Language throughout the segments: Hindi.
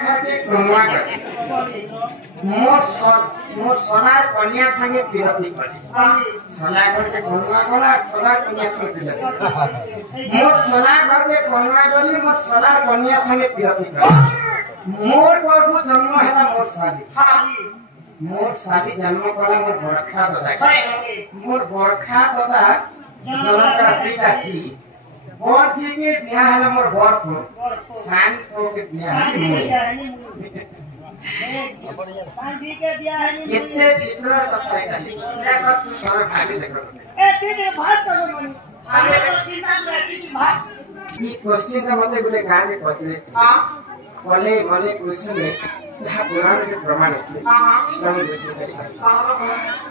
खाते कनुआ गले मोर सोनार कन्या संगे विरति कले सोना घर के कनुआ गला सोनार कन्या संगे विरति मोर सोना घर के कनुआ गली मोर सोनार कन्या संगे विरति कले मोर गर्भ जन्म हैला मोर साली जन्म कला मोर बरखा दादा जन्म करा दुईटा ची बर ची के बिहा हैला मोर बर को सान को के बिहा कितने भित्र कथा है सुना कर सारा भागे देखो ए तेरे भात करो मनी आगे चिंता करती भात ई क्वेश्चन का मतलब बोले गांव में पहुंचे हां बोले क्वेश्चन में जहां पुराण के प्रमाण है इसका भी क्वेश्चन करेगा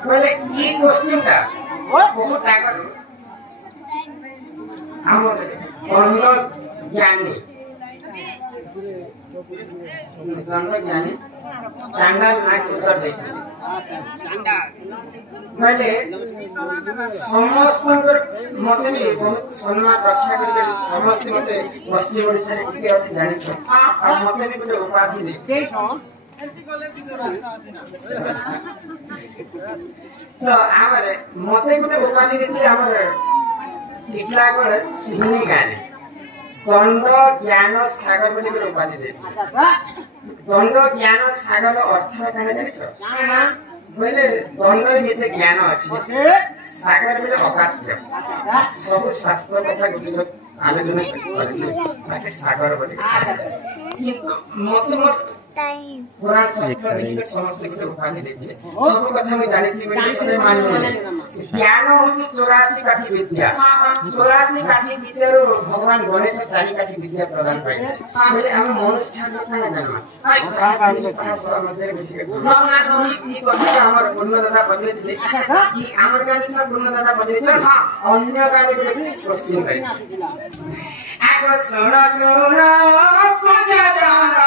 बोले ई क्वेश्चन का बहुत ताकत हमर अन्य ज्ञानी चांडाल नाक उत्तर देते मैले समस्त मते भी बहुत सम्मान रक्षा करके समस्त मते पश्चिम ओडिसा रे के अति जानि छ आ मते भी गोटे उपाधि दे तो आमरे मते गोटे उपाधि देती हमर टिकलागढ़ सिंहनी गाने दंड ज्ञान सागर बोली गोटे उपाधि दे दंड ज्ञान सागर अर्थ काने जानि छ बोले दंड जेते ज्ञान अछि सागर बोले अकाट्य सब शास्त्र कथा गुटिलो आलोचना करछि ताके सागर बोले किंतु मत पुराण शास्त्र समस्त के उपाधि देती सब कथा में जानि थी बोले सदे मानने ज्ञान होची 84 काठी विद्या 84 काठी विद्या रो भगवान गणेश 4 काठी विद्या प्रदान पाए बोले हम मनुष्य छात्र खाना जन्म मध्य ई कथा हमर पूर्ण दादा बजले थे कि हमर गाली से पूर्ण दादा बजले छ अन्य गाली के क्वेश्चन है आगो सुना सोजा जाना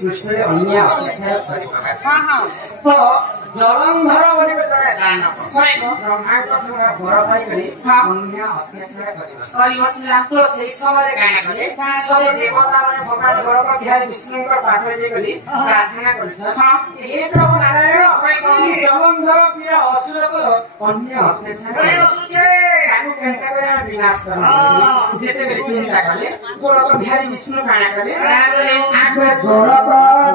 कृष्ण अन्य अत्याचार तो जलंधर बोली जड़े दान ब्रह्मा कठोर बर पाई करी अन्य अत्याचार करिबा तो सेही समय गाना कले सब देवता माने भगवान बर को बिहारी विष्णु को पाठरे जे कली प्रार्थना करछ हे प्रभु नारायण जलंधर के असुर तो अन्य अत्याचार करे ताको केनता करे विनाश करना जेते बेले चिंता कले गोड़ को बिहारी विष्णु गाना कले आगे गोड़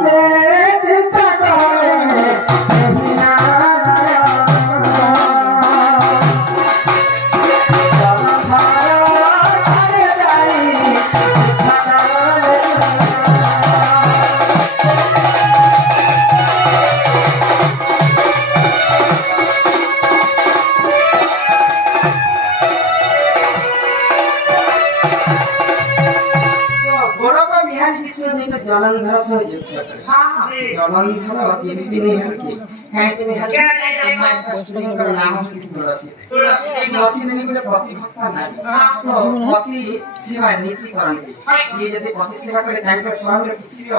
दे चिंता करे जलंधर से युद्ध करे जलंधर केबी नहीं है कि काहे कि नहीं है पोस्टिंग का नाम तुलसी तुलसी नहीं बोले पति भक्त ना तो पति सेवा नीति करंती जे यदि पति सेवा करे ताके स्वामी रे किछि भी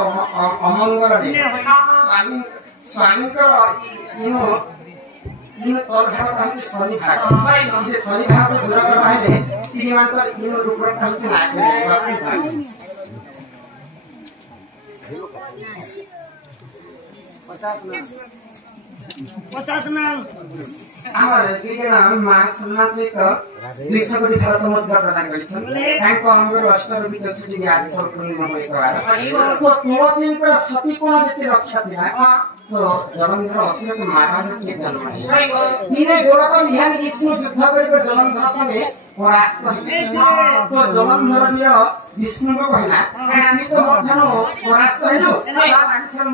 अमंगल नहीं स्वामी को इन तल भाग कहते शनि भाग जे शनि भाग दूर करबाइले स्त्री मात्र इन रूप रे कहते ना 50 ना 50 ना ଆମର ମା ସମ୍ମାନ ସହିତ 200 କୋଟି ଭାରତ ମଧ୍ୟ ପ୍ରଦାନ କରିଛନ୍ତି ତାଙ୍କ ଅଙ୍ଗର ଅଷ୍ଟରୂପୀ ଚତୁର୍ଥୀ ଆଜି ସମ୍ପୂର୍ଣ୍ଣ ହୋଇଥିବାର ତ ତୁଳସୀଙ୍କର ସତୀ କୋଣ ଯେତେ ରକ୍ଷା ଥିଲା ତ ଜଳନ୍ଧର ଅସୁରକୁ ମାରବାର କିଏ ଜନ୍ମ ଦିନେ ଗୋଳକ ବିହାରୀ ବିଷ୍ଣୁ ଯୁଦ୍ଧ କରିବା ଜଳନ୍ଧର ସଙ୍ଗେ ପରାସ୍ତ ହେଲେ ତ ଜଳନ୍ଧର ବିଷ୍ଣୁଙ୍କ କହିଲା ଆମେ ତ ମଧ୍ୟରୁ ପରାସ୍ତ ହେଲୁ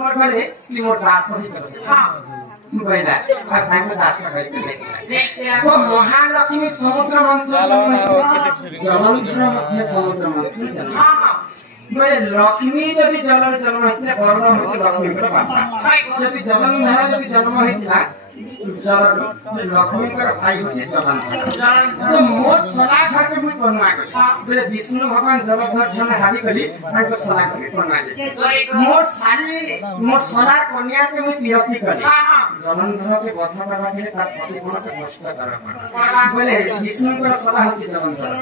ମୋର ଘରେ ମୋର ଦାସ ହେଇଗଲେ କହିଲା ତାଙ୍କ ଦାସ କରିଥିଲେ ତ ମହାଲକ୍ଷ୍ମୀ ସମୁଦ୍ର ମନ୍ଥନ ଜଳନ୍ଧର ମଧ୍ୟ ସମୁଦ୍ର ମନ୍ଥନ ଲକ୍ଷ୍ମୀ ଯଦି ଜଳରେ ଜନ୍ମ ହେଇଥିଲା ବରଣ ହଉଛି ଲକ୍ଷ୍ମୀଙ୍କର ବାପା ଯଦି ଜଳନ୍ଧର ଯଦି ଜନ୍ମ ହେଇଥିଲା ଲକ୍ଷ୍ମୀଙ୍କର ଭାଇ ହଉଛି ଜଳନ୍ଧର ତ ମୋର ସଲା ଘରକେ ମୁଇଁ ବନୁଆ କଲି ବୋଲେ ବିଷ୍ଣୁ ଭଗବାନ ଜଳଧର ଜଣେ ହାରି କଲି ତାଙ୍କ ସଲା ଘରକେ ବନୁଆ ମୋର ସଲାର କନ୍ୟାକେ ମୁଇଁ ବିରତି କଲି ଜଳନ୍ଧରକେ ବଧ କରିବା ଥିଲେ ତାର ସତୀ ଗୁଣକେ ନଷ୍ଟ କରିବା ବୋଲେ ବିଷ୍ଣୁଙ୍କର ସଲା ହଉଛି ଜଳନ୍ଧର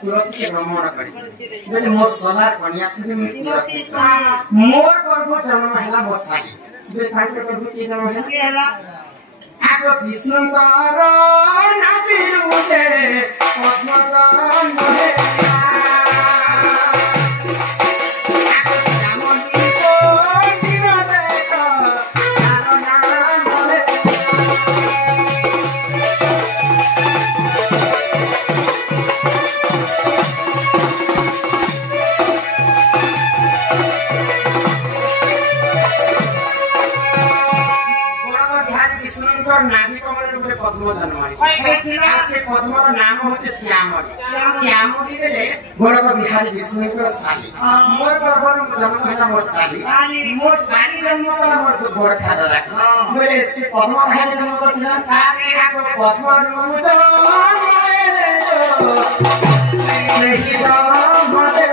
ତୁଳସୀକେ ଭ୍ରମଣ କରି ବୋଲେ ମୋର ସଲାର କନ୍ୟା ସଙ୍ଗେ ମୁଇଁ ବିରତି ମୋର ଗର୍ଭ ଜନ୍ମ ହେଲା ମୋର ସାଇ ବୋଲେ ତାଙ୍କ ଗର୍ଭ କିଏ ଜନ୍ମ ହେଲା आगो विष्णुकर नाभि उठे पद्मजन मोहे आगो जामनीको शिरदेख तारो नाम मोहे नाभि कमल रूपे पद्म जन्म से पद्मर नाम होचे श्यामली श्यामली बेले गोलक बिहारी विष्णुकर साली मोर गर्भर जन्म होला मोर साली जन्म कला मोर गोड़ खादा राख बोले से पद्म बिहारी जन्म करथिला काके आको पद्म रूप से ही मदे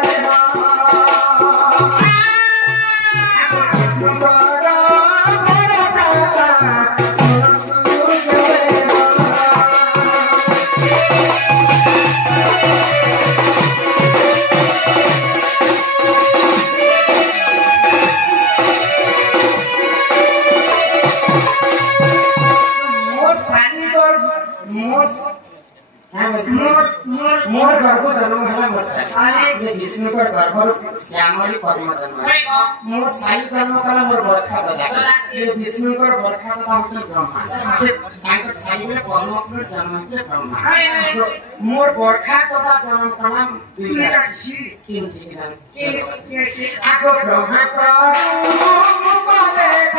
मोर गर्भ जन्म होला मोर साली विष्णुकर गर्भ श्यामली पद्म जन्म मोर साली जन्म कला मोर बरखा दला विष्णुकर बरखा दला होचे ब्रह्मा से तांकर साली बेले पद्मकर जन्म के ब्रह्मा मोर बरखा दला जन्म कला दुईटा तीन सिकिदान आगो ब्रह्मा का रूप देख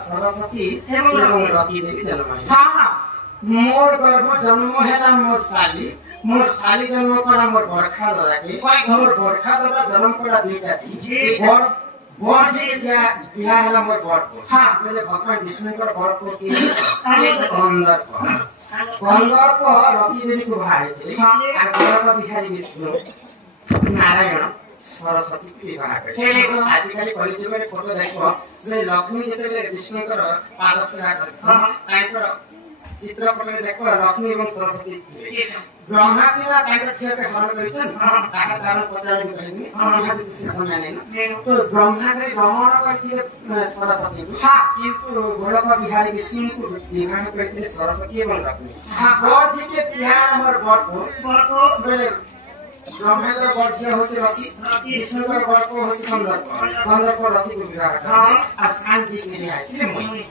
सरस्वती सरस्वती एवं रति देवी जन्म मोर गर्भ जन्म हैला मोर साली जन्म करा मोर बरखा दादा के मोर बरखा दादा जन्म करा दुईटा थी बड़ जे जा बिहा हैला मोर बड़ को बोले भगवान विष्णुकर बड़ को के कंदर को रति देवी को भाई थे आ गोलक बिहारी विष्णु नारायण सरस्वती की विवाह करे आजिकल कलिजुग में फोटो देखो जे लक्ष्मी जेते विष्णुकर पादसेवा करे तांकर चित्र पले देखो लक्ष्मी एवं सरस्वती ब्रह्मा शिवा तांकर छे के हरण करिसन ताका कारण पचारि कहनी यहाँ से समय नहीं तो ब्रह्मा के भ्रमण करथिले सरस्वती किंतु गोलक बिहारी विष्णु को विवाह करथिले सरस्वती एवं लक्ष्मी बड़ के बिहार हमर बड़ को ब्रह्मेंद्र वर्षीय होते रति विष्णुकर बड़ को होते कंदर को रति को विवाह आ शांति के लिए आए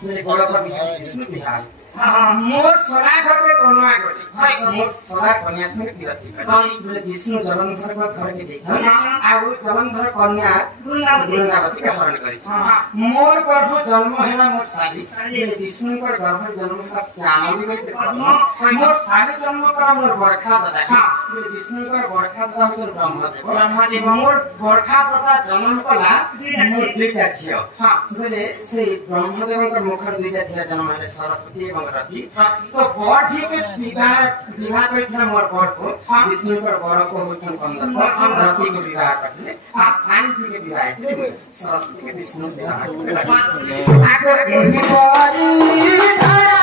मेरे गोलक बिहारी विष्णु बिहारी मोर सदा घर में कन्या गरी मोर सदा कन्या संगे विरति करे विष्णु जलंधर को घर के देखछन आ वो जलंधर कन्या वृंदावती के हरण करी मोर गर्भ जन्म हेला मोर साली विष्णु को गर्भ जन्म हेला श्यामली में मोर साली जन्म का मोर बरखा दादा विष्णु को बरखा दादा चल ब्रह्मदेव मोर बरखा दादा जन्म कला मोर दुईटा झियो बोले से ब्रह्मदेव का मुखर दुईटा झियो जन्म हेले सरस्वती एवं रवि तो बड़ जी के विवाह करथिन मोर बड़ को विष्णु को बड़ को होछन पंद्रह रवि को विवाह करथिन आ साई जी के विवाह करथिन सरस्वती के विष्णु विवाह करथिन आगो एही बड़ी धारा